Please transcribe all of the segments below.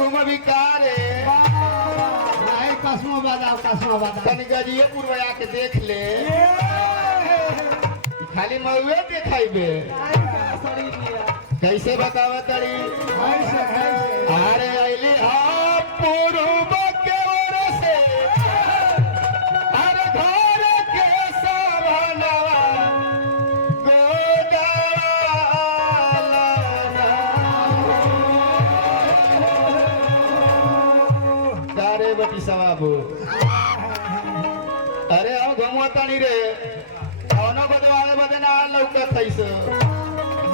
घूमबी का रे नहीं कसमो बादा तनिका जी पूर्वया के देख ले खाली मऊए देखाइबे कैसे बतावा तड़ी अरे अली आप पूर्व के ओर से अरे घर के सवनवा गोदारे बटी सवाबू अरे हम घुमवा तानी रे कौनो बदवावे बदना लौकत थैस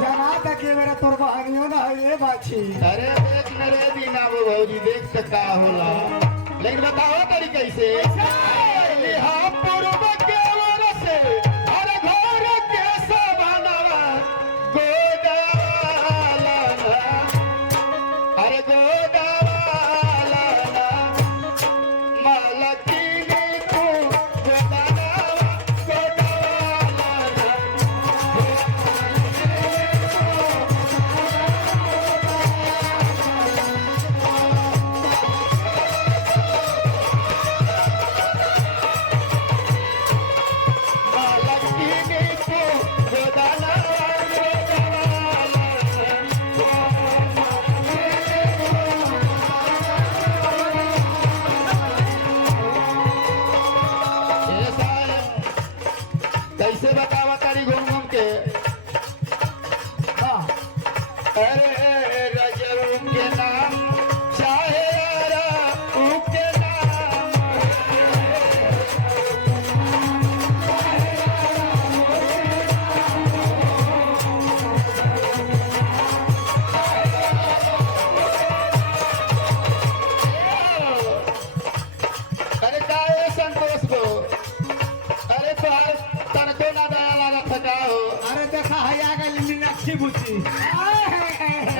जना तक के मेरा तोर बहानियो ना ये बाछी अरे देख न रे दीना वो भौजी देख त का होला लेकिन बताओ तरी कैसे हम पूर्व के ओर से अरे घर के सवनवा गोदाला अरे गोदाला मालकीनी को गोदाला कैसे बतावा तारी घूम घूम के अरे रजब के नाम चाहे के नाम अरे का है संतोष को अरे तोहार तनको ना दया लागत थका हो अरे देखा है आ गई मीनाक्षी बुची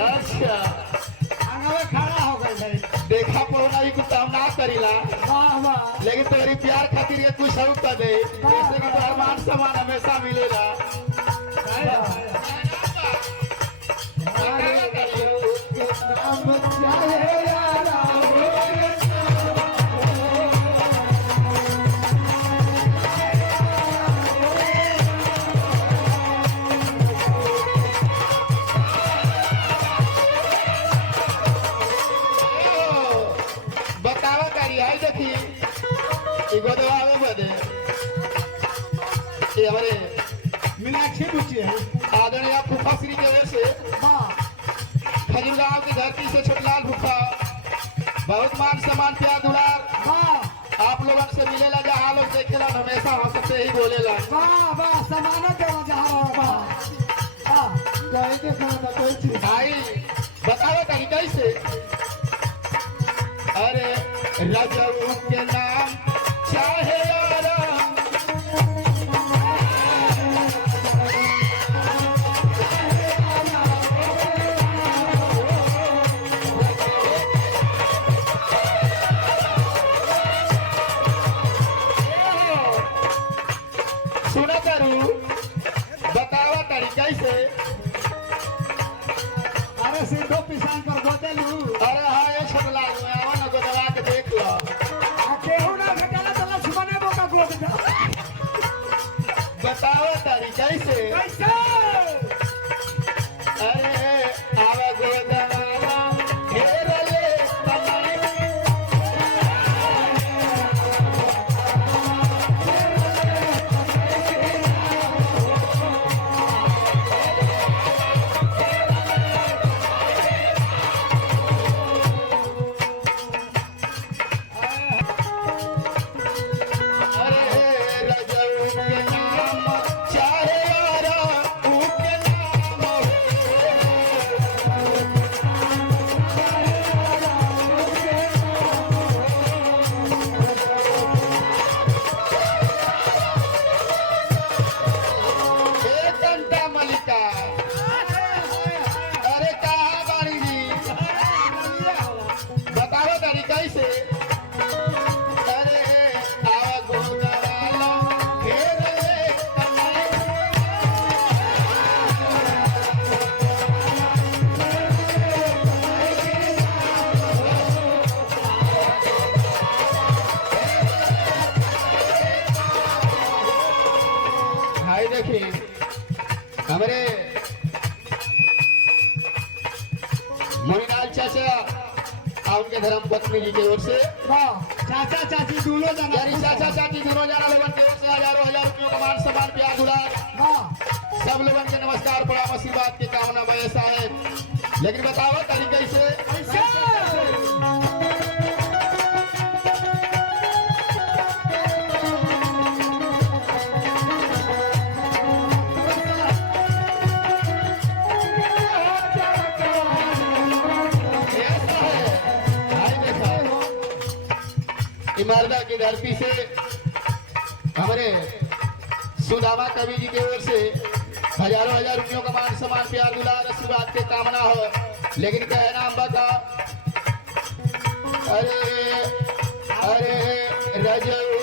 अच्छा आंगवे खड़ा हो गई भाई देखा पौना ही कुछ हम ना करीला वाह वाह लेकिन तोरी प्यार खातिर ये कुछ सब कर दे जैसे कि तोहर मान सम्मान हमेशा मिलेगा बतावा करी आई देखी गोदवावे बदे ये हमारे मीनाक्षी बुची है आदरणीय फूफा श्री के ओर से वाह खजुरगांव की धरती से छोटलाल फूफा बहुत मान सम्मान प्यार दुलार वाह आप लोगों से मिलेला जहाँ लोग देखेला हमेशा हंसते ही बोलेला वाह वाह समानो के वजह वाह वाह कहीं के खाना कोई चीज आई बताओ तरी कैसे अरे रजब के नाम चाहे सुना करू बतावा तरी कैसे अरे सिद्धो पिसान पर गोदेलू अरे हाँ ये छोटलाल आवा ना गोदवा के देख लो केहू ना उनके धर्म पत्नी जी की ओर से वाह चाचा चाची दोनों जना यानी चाचा चाची दोनों जना लोगन की ओर से हजारों हजार रुपयों का मान सम्मान प्यार दुलार वाह सब लोगन के नमस्कार प्रणाम आशीर्वाद की कामना वैसा है। लेकिन बताओ तरीके से इमारदा की धरती से हमारे सुदामा कवि जी की ओर से हजारों हजार रुपयों का मान सम्मान प्यार दुलार आशीर्वाद के कामना हो। लेकिन कहना अम्बा का अरे अरे रजऊ